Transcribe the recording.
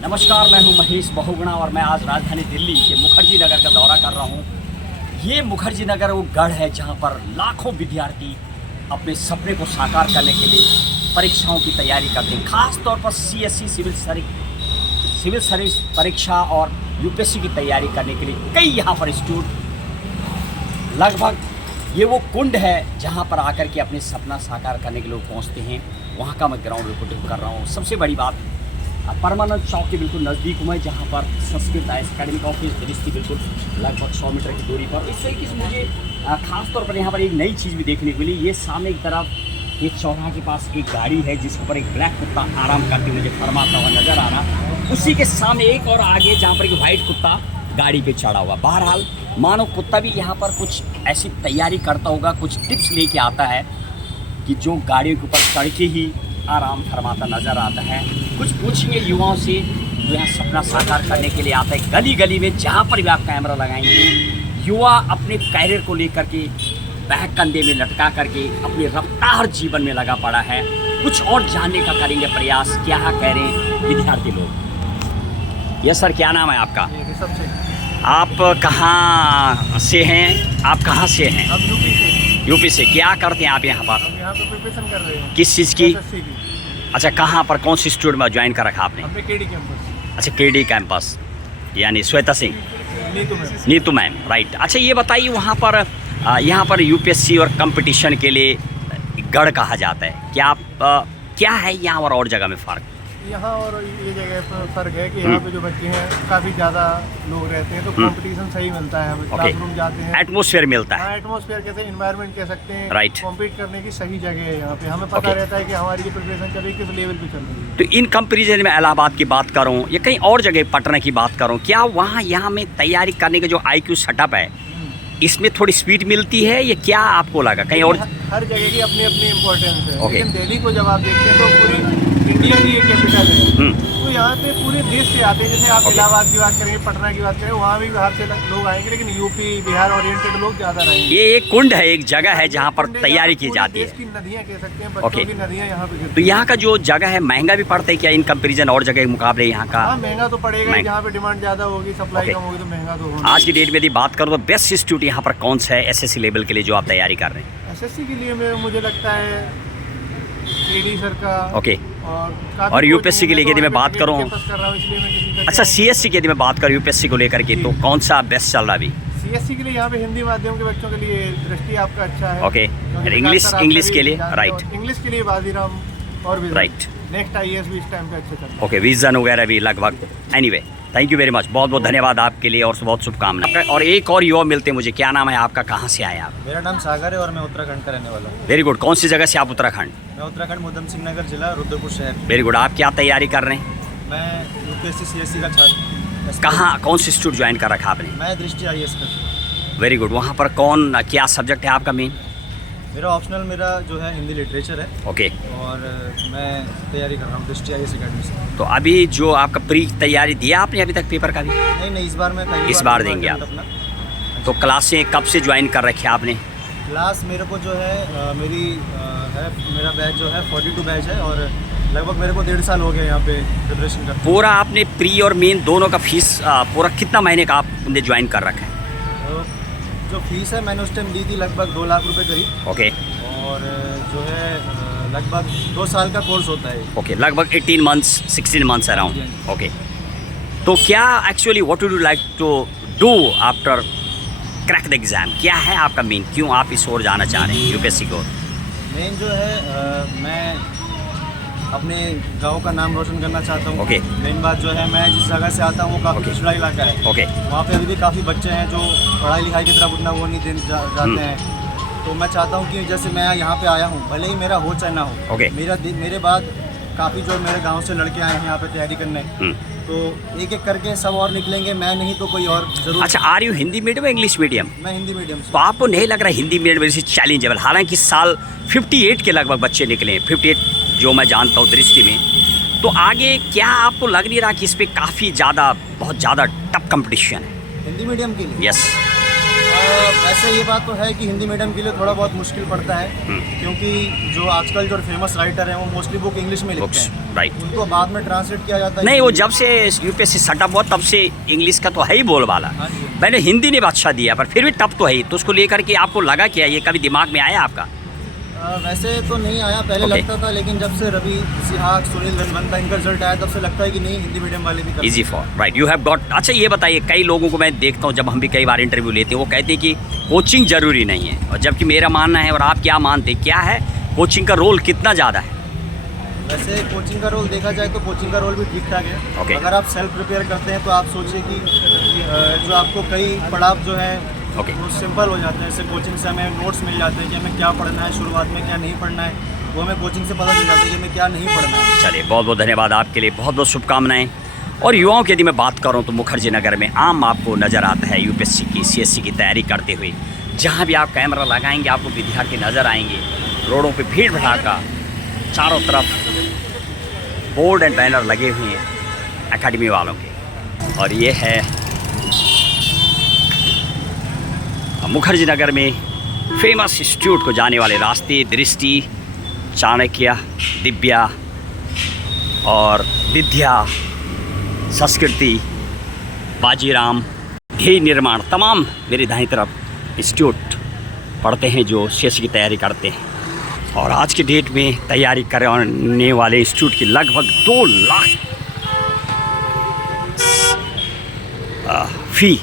नमस्कार, मैं हूं महेश बहुगुणा और मैं आज राजधानी दिल्ली के मुखर्जी नगर का दौरा कर रहा हूं। ये मुखर्जी नगर वो गढ़ है जहां पर लाखों विद्यार्थी अपने सपने को साकार करने के लिए परीक्षाओं की तैयारी करते हैं। खास तौर पर सीएससी सिविल सर्विस परीक्षा और यूपीएससी की तैयारी करने के लिए कई यहाँ पर इंस्टीट्यूट, लगभग ये वो कुंड है जहाँ पर आकर के अपने सपना साकार करने के लोग पहुँचते हैं। वहाँ का मैं ग्राउंड रिपोर्टिंग कर रहा हूँ। सबसे बड़ी बात, परमानंद चौक के बिल्कुल नज़दीक हूँ मैं, जहाँ पर संस्कृत एकेडमिक ऑफिस दृष्टि बिल्कुल लगभग 100 मीटर की दूरी पर। इस तरीके से मुझे खास तौर पर यहाँ पर एक नई चीज़ भी देखने को मिली। ये सामने की तरफ एक चौराहा के पास एक गाड़ी है जिसके ऊपर एक ब्लैक कुत्ता आराम करते हुए मुझे फरमाता हुआ नजर आ रहा। उसी के सामने एक और आगे जहाँ पर एक वाइट कुत्ता गाड़ी पे चढ़ा हुआ। बहरहाल मानो कुत्ता भी यहाँ पर कुछ ऐसी तैयारी करता होगा, कुछ टिप्स लेके आता है कि जो गाड़ियों के ऊपर चढ़ के ही आराम फरमाता नज़र आता है। कुछ पूछेंगे युवाओं से जो यहाँ सपना साकार करने के लिए आता है। गली गली में जहाँ पर भी आप कैमरा लगाएंगे, युवा अपने कैरियर को लेकर के बैग कंधे में लटका करके अपनी रफ्तार जीवन में लगा पड़ा है। कुछ और जानने का करेंगे प्रयास, क्या कह रहे हैं विद्यार्थी लोग। यस सर, क्या नाम है आपका? आप कहाँ से हैं? आप कहाँ से हैं? हम यूपी से। यूपी से। क्या करते हैं आप यहाँ पर? हम यहाँ पे प्रिपरेशन कर रहे हैं। किस चीज़ की? SSC की। अच्छा, कहाँ पर, कौन सी इंस्टीट्यूट में ज्वाइन कर रखा आपने? हमने केडी कैंपस। अच्छा, केडी कैंपस, यानी श्वेता सिंह, नीतू मैम, राइट। अच्छा, ये बताइए वहाँ पर यूपीएससी और कंपटीशन के लिए गढ़ कहा जाता है। क्या है यहाँ और जगह में फ़र्क? यहाँ और ये जगह पर फ़र्क है कि यहाँ पे जो बच्चे हैं काफ़ी ज़्यादा लोग रहते हैं, तो कंपटीशन सही मिलता है। हमें क्लासरूम जाते हैं, एटमॉस्फेयर मिलता है। हाँ, एटमॉस्फेयर कैसे, इन्वायरमेंट कह सकते हैं, राइट। कॉम्पीट करने की सही जगह है यहाँ पे। हमें पता रहता है कि हमारी जो प्रिपरेशन चल रही है किस लेवल पे चल रही है। तो इन कंपेरिजन में इलाहाबाद की बात करूँ या कहीं और जगह पटना की बात करूँ, क्या वहाँ यहाँ में तैयारी करने का जो IQ सेटअप है इसमें थोड़ी स्पीड मिलती है, या क्या आपको लगा कहीं और? हर जगह की अपनी अपनी इम्पोर्टेंस है। Okay. लेकिन दिल्ली को जब आप देखते हैं तो पूरी इंडिया की एक कैपिटल है, तो यहाँ पे पूरे देश से आते हैं। जैसे आप इलाहाबाद की बात करेंगे, पटना की बात करें, वहाँ भी बाहर से लोग आएंगे, लेकिन यूपी बिहार ओरिएंटेड लोग ज़्यादा रहेंगे। ये एक कुंड है, एक जगह है जहाँ पर तैयारी की जाती है। देश की नदियाँ कह सकते हैं, बच्चों की नदियाँ यहाँ पे। तो यहाँ का जो जगह है महंगा भी पड़ता है क्या इन कंपेरिजन और जगह के मुकाबले यहाँ का? हाँ, महंगा तो पड़ेगा। यहाँ पे डिमांड ज़्यादा होगी, सप्लाई कम होगी, तो महंगा तो होगा। आज की डेट में यदि बात करूँ तो बेस्ट इंस्टीट्यूट यहाँ पर कौन सा है SSC लेवल के लिए जो आप तैयारी कर रहे हैं? SSC के लिए मुझे लगता है केडी सर का। ओके। और यूपीएससी के लिए यदि मैं बात करूँ, अच्छा CSC की यदि मैं बात करूँ यूपीएससी को लेकर के, तो कौन सा बेस्ट चल रहा है अभी? CSC के लिए यहाँ पे हिंदी माध्यम के बच्चों के लिए दृष्टि आपका अच्छा है। ओके। इंग्लिश के लिए, राइट। इंग्लिश के लिए बाजीराम और भी, राइट। नेक्स्ट IAS भी इस टाइम पे अच्छे चल रहे हैं। ओके, विजन वगैरह भी लगभग। Anyway, thank you very much, बहुत बहुत धन्यवाद आपके लिए और बहुत शुभकामनाएं। और एक और युवा मिलते हैं मुझे, क्या नाम है आपका, कहाँ से आए आप? मेरा नाम सागर है और मैं उत्तराखंड का रहने वाला हूँ। Very good. कौन सी जगह से आप? उत्तराखंड। मैं उत्तराखंड उधम सिंह नगर जिला रुद्रपुर शहर। Very good. आप क्या तैयारी कर रहे हैं? मैं UPSC CSC का छात्र। कहाँ, कौन सी इंस्टीट्यूट ज्वाइन कर रखा आपने? मैं दृष्टि IAS का। Very good. वहाँ पर क्या सब्जेक्ट है आपका मेन? मेरा ऑप्शनल जो है हिंदी लिटरेचर है। ओके। और मैं तैयारी कर रहा हूँ दृष्टि IAS अकेडमी से। तो अभी जो आपका प्री तैयारी दिया आपने अभी तक पेपर का भी? नहीं, इस बार मैं इस बार देंगे आप। तो क्लासें कब से ज्वाइन कर रखे आपने? क्लास मेरे को जो है मेरा बैच जो है 42 बैच है, और लगभग मेरे को 1.5 साल हो गया यहाँ पे प्रिपरेशन करते। पूरा आपने प्री और मेन दोनों का फीस पूरा कितना महीने का आपने ज्वाइन कर रखा है? जो फीस है मैंने उस टाइम दी थी लगभग 2 लाख रुपए करीब। ओके। और जो है लगभग 2 साल का कोर्स होता है। ओके, लगभग 18 मंथ्स 16 मंथ्स अराउंड। ओके। तो क्या actually what would you like to do after crack the exam? क्या है आपका मेन, क्यों आप इस ओर जाना चाह रहे हैं यूपीएससी को? मेन जो है मैं अपने गांव का नाम रोशन करना चाहता हूँ। ओके। मेन बात जो है, मैं जिस जगह से आता हूँ वो काफ़ी पिछड़ा इलाका है। ओके। वहाँ पे अभी भी काफ़ी बच्चे हैं जो पढ़ाई लिखाई की तरफ उतना वो नहीं जाते हैं। तो मैं चाहता हूँ कि जैसे मैं यहाँ पे आया हूँ, भले ही मेरा हो चाहे ना हो, ओके। मेरे बाद काफ़ी जो मेरे गाँव से लड़के आए हैं यहाँ पे तैयारी करने, तो एक एक करके सब और निकलेंगे, मैं नहीं तो कोई और जरूर। अच्छा, आर यू हिंदी मीडियम या इंग्लिश मीडियम? मैं हिंदी मीडियम से। तो आपको नहीं लग रहा हिंदी मीडियम जैसे चैलेंजेबल? हालांकि इस साल 58 के लगभग बच्चे निकले हैं, 58 जो मैं जानता हूँ दृष्टि में। तो आगे क्या आपको लग नहीं रहा कि इस पर काफ़ी ज़्यादा, बहुत ज़्यादा टफ कंपटीशन है हिंदी मीडियम के लिए? यस। वैसे ये बात तो है कि हिंदी मीडियम के लिए थोड़ा बहुत मुश्किल पड़ता है, क्योंकि जो आजकल जो फेमस राइटर हैं वो मोस्टली बुक इंग्लिश में लिखते हैं। राइट। उनको बाद में ट्रांसलेट किया जाता है। नहीं, वो जब से यूपीएससी सेटअप हुआ तब से इंग्लिश का तो है ही बोलबाला। मैंने हिंदी ने अच्छा दिया पर फिर भी टफ तो है ही। तो उसको लेकर के आपको लगा क्या, ये कभी दिमाग में आया आपका? वैसे तो नहीं आया, पहले Okay. लगता था, लेकिन जब से रवि सिहाग, सुनील वेलवंता इनका रिजल्ट आया तब से लगता है कि नहीं, हिंदी मीडियम वाले भी कर easy for right, you have got. अच्छा ये बताइए, कई लोगों को मैं देखता हूँ जब हम भी कई बार इंटरव्यू लेते हैं, वो कहते हैं कि कोचिंग ज़रूरी नहीं है, और जबकि मेरा मानना है, और आप क्या मानते हैं, क्या है कोचिंग का रोल कितना ज़्यादा है? वैसे कोचिंग का रोल देखा जाए तो कोचिंग का रोल भी ठीक ठाक है। Okay. अगर आप सेल्फ प्रिपेयर करते हैं तो आप सोचिए कि जो आपको कई पड़ाव जो है Okay. वो सिंपल हो जाते हैं। जैसे कोचिंग से हमें नोट्स मिल जाते हैं कि हमें क्या पढ़ना है, शुरुआत में क्या नहीं पढ़ना है, वो हमें कोचिंग से पता चल जाता है कि हमें क्या नहीं पढ़ना है। चलिए, बहुत बहुत धन्यवाद आपके लिए, बहुत बहुत शुभकामनाएं। और युवाओं की यदि मैं बात करूं तो मुखर्जी नगर में आम आपको नज़र आता है यूपीएससी की, सीएससी की तैयारी करते हुए। जहां भी आप कैमरा लगाएंगे आपको विद्यार्थी नज़र आएंगे। रोडों पे भीड़ भड़ाका, चारों तरफ बोर्ड एंड बैनर लगे हुए हैं एकेडमी वालों के। और ये है मुखर्जी नगर में फेमस इंस्टीट्यूट को जाने वाले रास्ते, दृष्टि, चाणक्य, दिव्या और विद्या, संस्कृति, बाजीराम, ध्येय निर्माण, तमाम मेरे दाहिनी तरफ इंस्टीट्यूट पढ़ते हैं जो सीएससी की तैयारी करते हैं। और आज की डेट में तैयारी करने वाले इंस्टीट्यूट की लगभग 2 लाख फी